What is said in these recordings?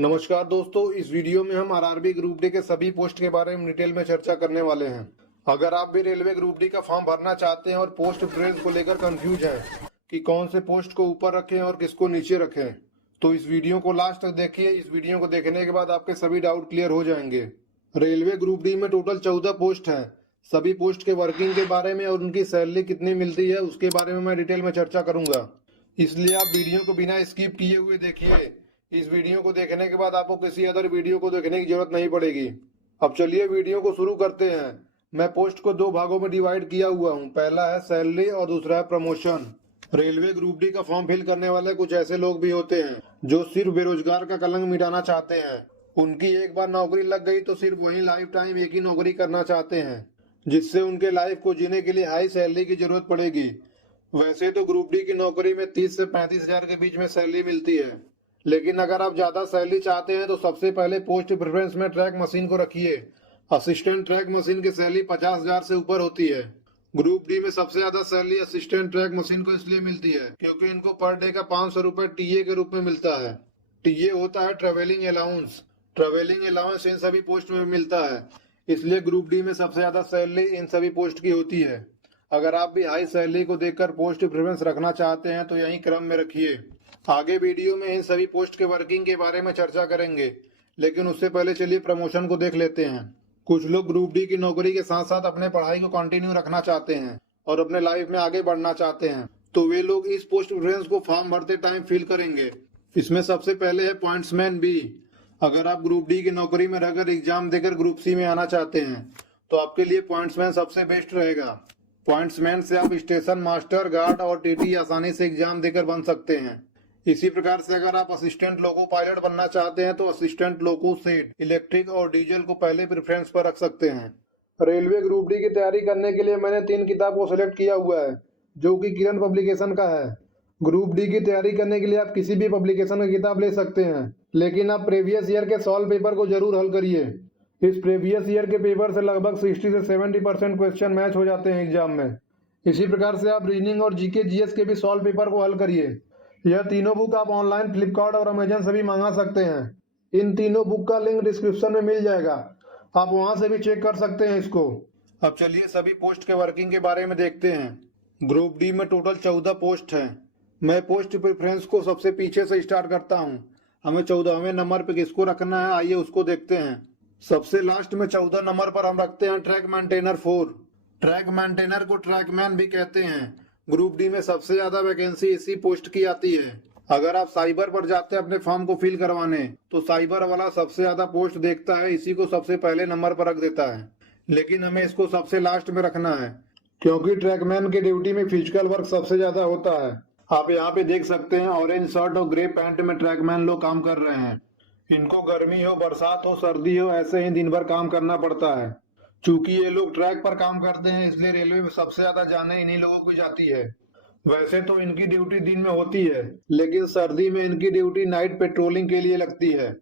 नमस्कार दोस्तों, इस वीडियो में हम आरआरबी ग्रुप डी के सभी पोस्ट के बारे में डिटेल में चर्चा करने वाले हैं। अगर आप भी रेलवे ग्रुप डी का फॉर्म भरना चाहते हैं और पोस्ट प्रेफरेंस को लेकर कंफ्यूज हैं कि कौन से पोस्ट को ऊपर रखें और किसको नीचे रखें, तो इस वीडियो को लास्ट तक देखिए। इस वीडियो को देखने के बाद आपके सभी डाउट क्लियर हो जाएंगे। रेलवे ग्रुप डी में टोटल 14 पोस्ट है। सभी पोस्ट के वर्किंग के बारे में और उनकी सैलरी कितनी मिलती है उसके बारे में मैं डिटेल में चर्चा करूंगा, इसलिए आप वीडियो को बिना स्किप किए हुए देखिए। इस वीडियो को देखने के बाद आपको किसी अदर वीडियो को देखने की जरूरत नहीं पड़ेगी। अब चलिए वीडियो को शुरू करते हैं। मैं पोस्ट को दो भागों में डिवाइड किया हुआ हूँ। पहला है सैलरी और दूसरा है प्रमोशन। रेलवे ग्रुप डी का फॉर्म फिल करने वाले कुछ ऐसे लोग भी होते हैं जो सिर्फ बेरोजगार का कलंक मिटाना चाहते हैं। उनकी एक बार नौकरी लग गई तो सिर्फ वही लाइफ टाइम एक ही नौकरी करना चाहते हैं, जिससे उनके लाइफ को जीने के लिए हाई सैलरी की जरूरत पड़ेगी। वैसे तो ग्रुप डी की नौकरी में 30 से 35 हजार के बीच में सैलरी मिलती है, लेकिन अगर आप ज्यादा सैलरी चाहते हैं तो सबसे पहले पोस्ट प्रेफरेंस में ट्रैक मशीन को रखिए। असिस्टेंट ट्रैक मशीन की सैलरी 50,000 से ऊपर होती है। ग्रुप डी में सबसे ज्यादा सैलरी असिस्टेंट ट्रैक मशीन को इसलिए मिलती है क्योंकि इनको पर डे का 500 रुपए टीए के रूप में मिलता है। टीए होता है ट्रेवलिंग अलाउंस। ट्रेवलिंग अलाउंस इन सभी पोस्ट में मिलता है, इसलिए ग्रुप डी में सबसे ज्यादा सैलरी इन सभी पोस्ट की होती है। अगर आप भी हाई सैलरी को देखकर पोस्ट प्रेफरेंस रखना चाहते हैं तो यही क्रम में रखिए। आगे वीडियो में इन सभी पोस्ट के वर्किंग के बारे में चर्चा करेंगे, लेकिन उससे पहले चलिए प्रमोशन को देख लेते हैं। कुछ लोग ग्रुप डी की नौकरी के साथ साथ अपने पढ़ाई को कंटिन्यू रखना चाहते हैं और अपने लाइफ में आगे बढ़ना चाहते हैं, तो वे लोग इस पोस्ट प्रेफरेंस को फॉर्म भरते टाइम फिल करेंगे। इसमें सबसे पहले है पॉइंट्समैन बी। अगर आप ग्रुप डी की नौकरी में रहकर एग्जाम देकर ग्रुप सी में आना चाहते हैं तो आपके लिए पॉइंट्समैन सबसे बेस्ट रहेगा। पॉइंट्समैन से आप स्टेशन मास्टर, गार्ड और टीटी आसानी से एग्जाम देकर बन सकते हैं। इसी प्रकार से अगर आप असिस्टेंट लोको पायलट बनना चाहते हैं तो असिस्टेंट लोको सेट, इलेक्ट्रिक और डीजल को पहले प्रेफरेंस पर रख सकते हैं। रेलवे ग्रुप डी की तैयारी करने के लिए मैंने 3 किताब को सिलेक्ट किया हुआ है, जो कि किरण पब्लिकेशन का है। ग्रुप डी की तैयारी करने के लिए आप किसी भी पब्लिकेशन की किताब ले सकते हैं, लेकिन आप प्रीवियस ईयर के सॉल्व पेपर को जरूर हल करिए। इस प्रीवियस ईयर के पेपर से लगभग 60 से 70% क्वेश्चन मैच हो जाते हैं एग्जाम में। इसी प्रकार से आप रीजनिंग और जीके जीएस के भी सॉल्व पेपर को हल करिए। यह तीनों बुक आप ऑनलाइन फ्लिपकार्ट और अमेजन से भी मंगा सकते हैं। इन तीनों बुक का लिंक डिस्क्रिप्शन में मिल जाएगा, आप वहां से भी चेक कर सकते हैं इसको। अब चलिए सभी पोस्ट के वर्किंग के बारे में देखते हैं। ग्रुप डी में टोटल 14 पोस्ट हैं। मैं पोस्ट प्रेफरेंस को सबसे पीछे से स्टार्ट करता हूं। हमें 14वें नंबर पे किसको रखना है, आइए उसको देखते हैं। सबसे लास्ट में 14 नंबर पर हम रखते हैं ट्रैक मेंटेनर 4। ट्रैक मेंटेनर को ट्रैकमैन भी कहते हैं। ग्रुप डी में सबसे ज्यादा वैकेंसी इसी पोस्ट की आती है। अगर आप साइबर पर जाते हैं अपने फॉर्म को फिल करवाने, तो साइबर वाला सबसे ज्यादा पोस्ट देखता है, इसी को सबसे पहले नंबर पर रख देता है। लेकिन हमें इसको सबसे लास्ट में रखना है, क्योंकि ट्रैकमैन की ड्यूटी में फिजिकल वर्क सबसे ज्यादा होता है। आप यहाँ पे देख सकते हैं ऑरेंज शर्ट और ग्रे पैंट में ट्रैकमैन लोग काम कर रहे हैं। इनको गर्मी हो, बरसात हो, सर्दी हो, ऐसे ही दिन भर काम करना पड़ता है। चूंकि ये लोग ट्रैक पर काम करते हैं, इसलिए रेलवे में सबसे ज्यादा जाने इन्हीं लोगों की जाती है। वैसे तो इनकी ड्यूटी दिन में होती है, लेकिन सर्दी में इनकी ड्यूटी नाइट पेट्रोलिंग के लिए लगती है,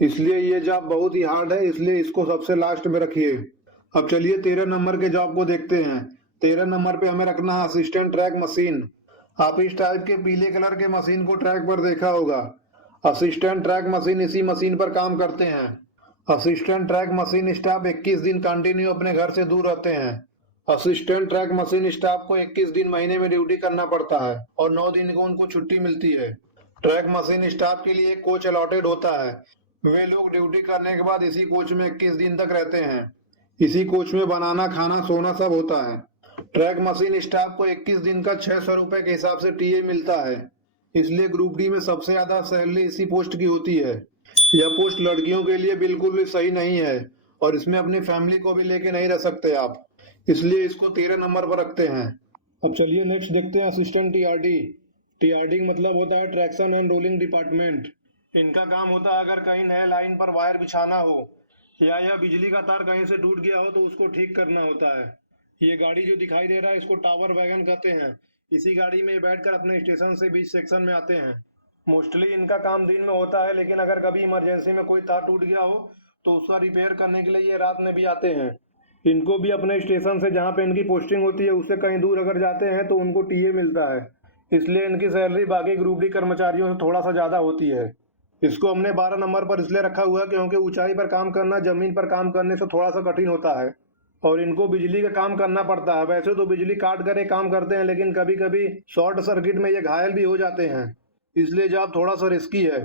इसलिए ये जॉब बहुत ही हार्ड है, इसलिए इसको सबसे लास्ट में रखिए। अब चलिए 13 नंबर के जॉब को देखते हैं। 13 नंबर पे हमें रखना है असिस्टेंट ट्रैक मशीन। आप इस टाइप के पीले कलर के मशीन को ट्रैक पर देखा होगा। असिस्टेंट ट्रैक मशीन इसी मशीन पर काम करते हैं। असिस्टेंट ट्रैक मशीन स्टाफ 21 दिन कंटिन्यू अपने घर से दूर रहते हैं। असिस्टेंट ट्रैक मशीन स्टाफ को 21 दिन महीने में ड्यूटी करना पड़ता है और 9 दिन को उनको छुट्टी मिलती है। ट्रैक मशीन स्टाफ के लिए एक कोच अलॉटेड होता है। वे लोग ड्यूटी करने के बाद इसी कोच में 21 दिन तक रहते हैं। इसी कोच में बनाना, खाना, सोना सब होता है। ट्रैक मशीन स्टाफ को 21 दिन का 600 रुपए के हिसाब से टीए मिलता है, इसलिए ग्रुप डी में सबसे ज्यादा सैलरी इसी पोस्ट की होती है। यह पोस्ट लड़कियों के लिए बिल्कुल भी सही नहीं है और इसमें अपनी फैमिली को भी लेके नहीं रह सकते आप, इसलिए इसको 13 नंबर पर रखते हैं। अब चलिए नेक्स्ट देखते हैं असिस्टेंट टीआरडी। टीआरडी मतलब होता है ट्रैक्शन एंड रोलिंग डिपार्टमेंट। इनका काम होता है अगर कहीं नए लाइन पर वायर बिछाना हो या यह बिजली का तार कहीं से टूट गया हो तो उसको ठीक करना होता है। ये गाड़ी जो दिखाई दे रहा है इसको टावर वैगन कहते हैं। इसी गाड़ी में बैठकर अपने स्टेशन से बीच सेक्शन में आते हैं। मोस्टली इनका काम दिन में होता है, लेकिन अगर कभी इमरजेंसी में कोई तार टूट गया हो तो उसका रिपेयर करने के लिए ये रात में भी आते हैं। इनको भी अपने स्टेशन से जहाँ पे इनकी पोस्टिंग होती है उससे कहीं दूर अगर जाते हैं तो उनको टीए मिलता है, इसलिए इनकी सैलरी बाकी ग्रुप डी कर्मचारियों से थोड़ा सा ज़्यादा होती है। इसको हमने 12 नंबर पर इसलिए रखा हुआ है क्योंकि ऊंचाई पर काम करना जमीन पर काम करने से थोड़ा सा कठिन होता है और इनको बिजली का काम करना पड़ता है। वैसे तो बिजली काट कर ये काम करते हैं, लेकिन कभी कभी शॉर्ट सर्किट में ये घायल भी हो जाते हैं, इसलिए जॉब थोड़ा सा रिस्की है।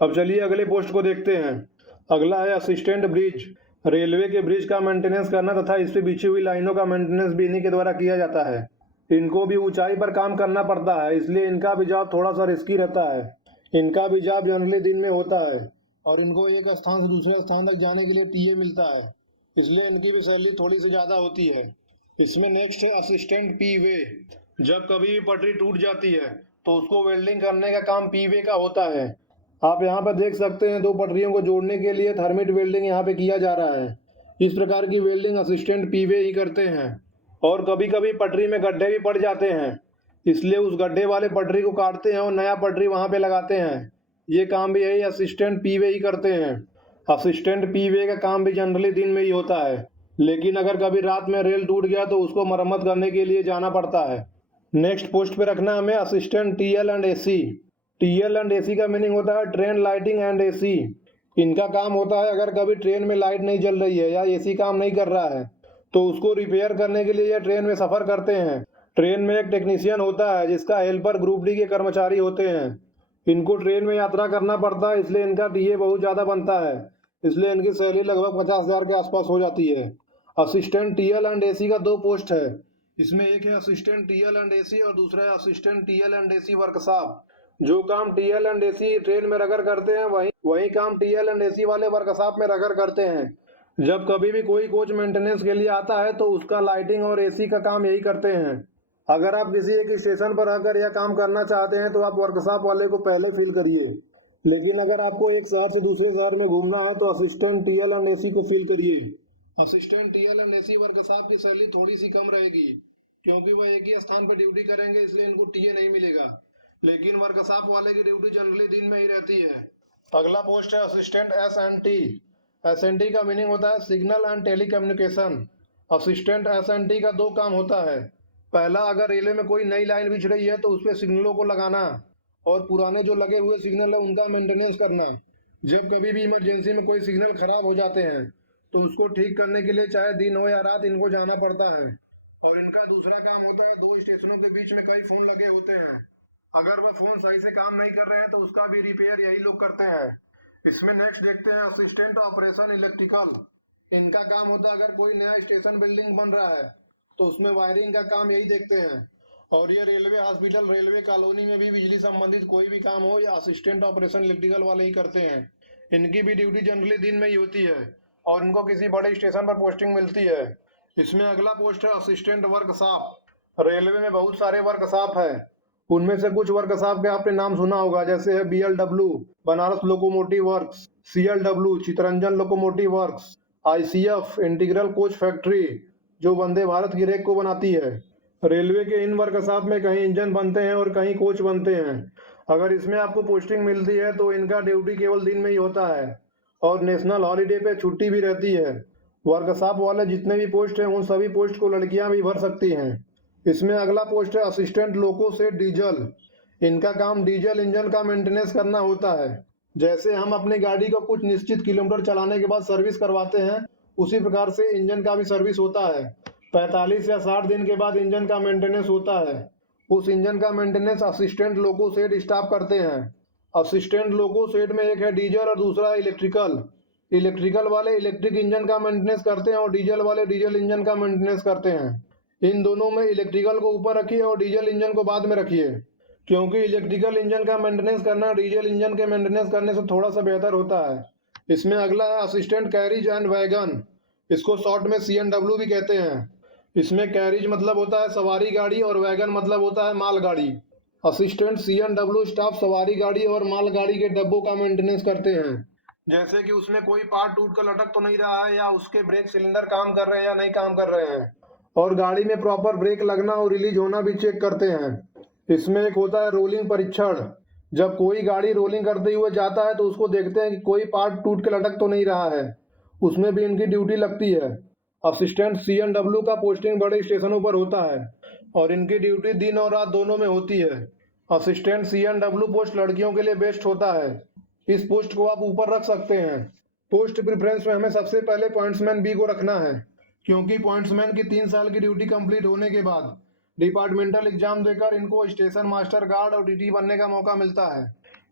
अब चलिए अगले पोस्ट को देखते हैं। अगला है असिस्टेंट ब्रिज। रेलवे के ब्रिज का मेंटेनेंस करना तथा इस पे बिछी हुई लाइनों का मेंटेनेंस भी इन्हीं के द्वारा किया जाता है। इनको भी ऊंचाई पर काम करना पड़ता है, इसलिए इनका भी जॉब थोड़ा सा रिस्की रहता है। इनका भी जॉब जनरली दिन में होता है और इनको एक स्थान से दूसरे स्थान तक जाने के लिए टीए मिलता है, इसलिए इनकी भी सैलरी थोड़ी सी ज़्यादा होती है। इसमें नेक्स्ट है असिस्टेंट पीवे। जब कभी भी पटरी टूट जाती है तो उसको वेल्डिंग करने का काम पीवे का होता है। आप यहाँ पर देख सकते हैं 2 पटरियों को जोड़ने के लिए थर्मिट वेल्डिंग यहाँ पे किया जा रहा है। इस प्रकार की वेल्डिंग असिस्टेंट पीवे ही करते हैं। और कभी कभी पटरी में गड्ढे भी पड़ जाते हैं, इसलिए उस गड्ढे वाले पटरी को काटते हैं और नया पटरी वहाँ पे लगाते हैं। ये काम भी यही असिस्टेंट पीवे ही करते हैं। असिस्टेंट पीवे का काम भी जनरली दिन में ही होता है, लेकिन अगर कभी रात में रेल टूट गया तो उसको मरम्मत करने के लिए जाना पड़ता है। नेक्स्ट पोस्ट पे रखना हमें assistant TL and AC. TL and AC का मीनिंग होता है ट्रेन लाइटिंग एंड एसी। इनका काम होता है अगर कभी ट्रेन में लाइट नहीं जल रही है या एसी काम नहीं कर रहा है तो उसको रिपेयर करने के लिए ये ट्रेन में सफ़र करते हैं। ट्रेन में एक टेक्नीशियन होता है जिसका हेल्पर ग्रुप डी के कर्मचारी होते हैं। इनको ट्रेन में यात्रा करना पड़ता है, इसलिए इनका टीए बहुत ज़्यादा बनता है, इसलिए इनकी सैलरी लगभग 50,000 के आसपास हो जाती है। असिस्टेंट टीएल एंड एसी का 2 पोस्ट है। इसमें एक है असिस्टेंट टीएल एंड एसी और दूसरा है assistant TL and AC workshop. जो काम टीएल एंड एसी ट्रेन में रगड़ करते हैं वही काम टीएल एंड एसी वाले वर्कशॉप में रगड़ करते हैं। जब कभी भी कोई कोच मेंटेनेंस के लिए आता है तो उसका लाइटिंग और एसी का काम यही करते हैं। अगर आप किसी एक स्टेशन पर आकर यह काम करना चाहते हैं तो आप वर्कशॉप वाले को पहले फिल करिए, लेकिन अगर आपको एक शहर से दूसरे शहर में घूमना है तो असिस्टेंट टीएल एंड एसी को फिल करिए। Assistant TL and AC workshop की सैलरी थोड़ी सी कम रहेगी क्योंकि वह एक ही स्थान पर ड्यूटी करेंगे, इसलिए इनको टीए नहीं मिलेगा, लेकिन वर्कशॉप वाले की ड्यूटी जनरली दिन में ही रहती है। अगला पोस्ट है असिस्टेंट एसएनटी। एसएनटी का मीनिंग होता है signal and telecommunication. Assistant SNT का 2 काम होता है। पहला, अगर रेलवे में कोई नई लाइन बिछ रही है तो उस पर सिग्नलों को लगाना और पुराने जो लगे हुए सिग्नल है उनका मेंटेनेंस करना। जब कभी भी इमरजेंसी में कोई सिग्नल खराब हो जाते हैं तो उसको ठीक करने के लिए चाहे दिन हो या रात इनको जाना पड़ता है। और इनका दूसरा काम होता है 2 स्टेशनों के बीच में कई फोन लगे होते हैं, अगर वह फोन सही से काम नहीं कर रहे हैं तो उसका भी रिपेयर यही लोग करते हैं। इसमें नेक्स्ट देखते हैं असिस्टेंट ऑपरेशन इलेक्ट्रिकल। इनका काम होता है अगर कोई नया स्टेशन बिल्डिंग बन रहा है तो उसमें वायरिंग का काम यही देखते हैं। और ये रेलवे हॉस्पिटल, रेलवे कॉलोनी में भी बिजली संबंधित कोई भी काम हो या असिस्टेंट ऑपरेशन इलेक्ट्रिकल वाले ही करते हैं। इनकी भी ड्यूटी जनरली दिन में ही होती है और इनको किसी बड़े स्टेशन पर पोस्टिंग मिलती है। इसमें अगला पोस्ट है असिस्टेंट वर्कशॉप। रेलवे में बहुत सारे वर्कशॉप है, उनमें से कुछ वर्कशॉप के आपने नाम सुना होगा, जैसे है BLW Banaras locomotive works, CLW Chittaranjan locomotive works, ICF integral coach factory जो वंदे भारत की रेक को बनाती है। रेलवे के इन वर्कशॉप में कहीं इंजन बनते हैं और कहीं कोच बनते हैं। अगर इसमें आपको पोस्टिंग मिलती है तो इनका ड्यूटी केवल दिन में ही होता है और नेशनल हॉलीडे पे छुट्टी भी रहती है। वर्कशॉप वाले जितने भी पोस्ट हैं उन सभी पोस्ट को लड़कियां भी भर सकती हैं। इसमें अगला पोस्ट है असिस्टेंट लोको सेट डीजल। इनका काम डीजल इंजन का मेंटेनेंस करना होता है। जैसे हम अपनी गाड़ी को कुछ निश्चित किलोमीटर चलाने के बाद सर्विस करवाते हैं, उसी प्रकार से इंजन का भी सर्विस होता है। 45 या 60 दिन के बाद इंजन का मेंटेनेंस होता है। उस इंजन का maintenance assistant loco set staff करते हैं। असिस्टेंट लोको सेट में एक है डीजल और दूसरा है इलेक्ट्रिकल। इलेक्ट्रिकल वाले इलेक्ट्रिक इंजन का मेंटेनेंस करते हैं और डीजल वाले डीजल इंजन का मेंटेनेंस करते हैं। इन दोनों में इलेक्ट्रिकल को ऊपर रखिए और डीजल इंजन को बाद में रखिए, क्योंकि इलेक्ट्रिकल इंजन का मेंटेनेंस करना डीजल इंजन के मेंटेनेंस करने से थोड़ा सा बेहतर होता है। इसमें अगला है असिस्टेंट कैरिज एंड वैगन। इसको शॉर्ट में CNW भी कहते हैं। इसमें कैरिज मतलब होता है सवारी गाड़ी और वैगन मतलब होता है माल गाड़ी। असिस्टेंट CNW स्टाफ सवारी गाड़ी और माल गाड़ी के डब्बों का मेंटेनेंस करते हैं, जैसे कि उसमें कोई पार्ट टूट कर लटक तो नहीं रहा है या उसके ब्रेक सिलेंडर काम कर रहे हैं या नहीं काम कर रहे हैं, और गाड़ी में प्रॉपर ब्रेक लगना और रिलीज होना भी चेक करते हैं। इसमें एक होता है रोलिंग परीक्षण। जब कोई गाड़ी रोलिंग करते हुए जाता है तो उसको देखते हैं कि कोई पार्ट टूट के लटक तो नहीं रहा है, उसमें भी इनकी ड्यूटी लगती है। असिस्टेंट CNW का पोस्टिंग बड़े स्टेशनों पर होता है और इनकी ड्यूटी दिन और रात दोनों में होती है। असिस्टेंट CNW पोस्ट लड़कियों के लिए बेस्ट होता है इस पोस्ट को आप ऊपर रख सकते हैं। पोस्ट प्रेफरेंस में हमें सबसे पहले पॉइंट्समैन बी को रखना है, क्योंकि पॉइंट्समैन की 3 साल की ड्यूटी कंप्लीट होने के बाद डिपार्टमेंटल एग्जाम देकर इनको स्टेशन मास्टर गार्ड और टीटी बनने का मौका मिलता है।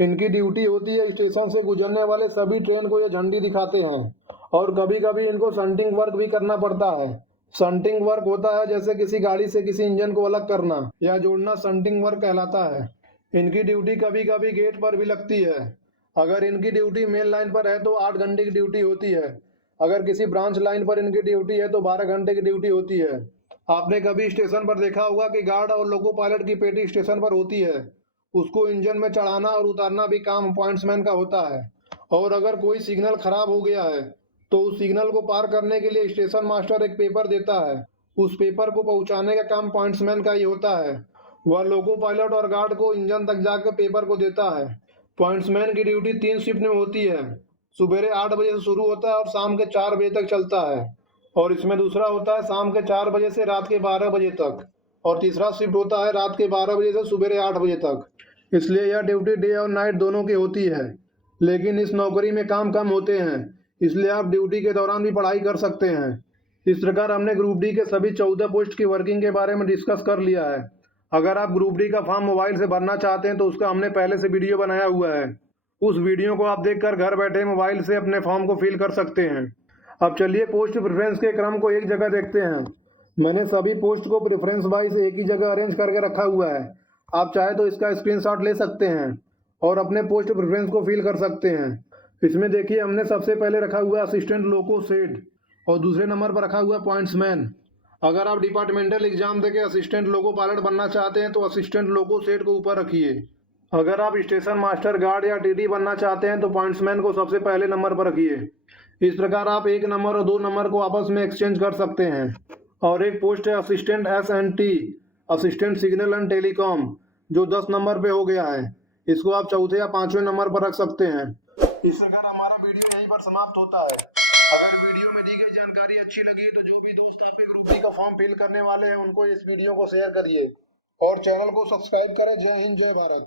इनकी ड्यूटी होती है स्टेशन से गुजरने वाले सभी ट्रेन को ये झंडी दिखाते हैं, और कभी कभी इनको शंटिंग वर्क भी करना पड़ता है। शंटिंग वर्क होता है जैसे किसी गाड़ी से किसी इंजन को अलग करना या जोड़ना, शंटिंग वर्क कहलाता है। इनकी ड्यूटी कभी कभी गेट पर भी लगती है। अगर इनकी ड्यूटी मेन लाइन पर है तो 8 घंटे की ड्यूटी होती है। अगर किसी ब्रांच लाइन पर इनकी ड्यूटी है तो 12 घंटे की ड्यूटी होती है। आपने कभी स्टेशन पर देखा होगा कि गार्ड और लोको पायलट की पेटी स्टेशन पर होती है। उसको इंजन में चढ़ाना और उतारना भी काम पॉइंट्समैन का होता है। और अगर कोई सिग्नल खराब हो गया है तो उस सिग्नल को पार करने के लिए स्टेशन मास्टर एक पेपर देता है। उस पेपर को पहुंचाने का काम पॉइंट्समैन का ही होता है। वह लोको पायलट और गार्ड को इंजन तक जाकर पेपर को देता है। पॉइंट्समैन की ड्यूटी 3 शिफ्ट में होती है। सुबह 8 बजे से शुरू होता है और शाम के 4 बजे तक चलता है। और इसमें दूसरा होता है शाम के 4 बजे से रात के 12 बजे तक। और तीसरा शिफ्ट होता है रात के 12 बजे से सुबह 8 बजे तक। इसलिए यह ड्यूटी डे और नाइट दोनों की होती है। लेकिन इस नौकरी में काम कम होते हैं, इसलिए आप ड्यूटी के दौरान भी पढ़ाई कर सकते हैं। इस प्रकार हमने ग्रुप डी के सभी 14 पोस्ट की वर्किंग के बारे में डिस्कस कर लिया है। अगर आप ग्रुप डी का फॉर्म मोबाइल से भरना चाहते हैं तो उसका हमने पहले से वीडियो बनाया हुआ है। उस वीडियो को आप देखकर घर बैठे मोबाइल से अपने फॉर्म को फिल कर सकते हैं। अब चलिए पोस्ट प्रेफरेंस के क्रम को एक जगह देखते हैं। मैंने सभी पोस्ट को प्रेफरेंस वाइज एक ही जगह अरेंज करके रखा हुआ है। आप चाहे तो इसका स्क्रीनशॉट ले सकते हैं और अपने पोस्ट प्रेफरेंस को फिल कर सकते हैं। इसमें देखिए हमने सबसे पहले रखा हुआ असिस्टेंट लोको सेड और दूसरे नंबर पर रखा हुआ पॉइंट्समैन। अगर आप डिपार्टमेंटल एग्जाम देके असिस्टेंट लोको पायलट बनना चाहते हैं तो असिस्टेंट लोको सेड को ऊपर रखिए। अगर आप स्टेशन मास्टर गार्ड या टीटी बनना चाहते हैं तो पॉइंट्समैन को सबसे पहले नंबर पर रखिए। इस प्रकार आप 1 नंबर और 2 नंबर को आपस में एक्सचेंज कर सकते हैं। और एक पोस्ट है assistant SNT, assistant signal and telecom, जो 10 नंबर पे हो गया है। इसको आप चौथे या 5वें नंबर पर रख सकते हैं। इस प्रकार हमारा वीडियो यहीं पर समाप्त होता है। अगर वीडियो में दी गई जानकारी अच्छी लगी तो जो भी दोस्त आपके ग्रुप डी का फॉर्म फिल करने वाले हैं उनको इस वीडियो को शेयर करिए और चैनल को सब्सक्राइब करें। जय हिंद, जय भारत।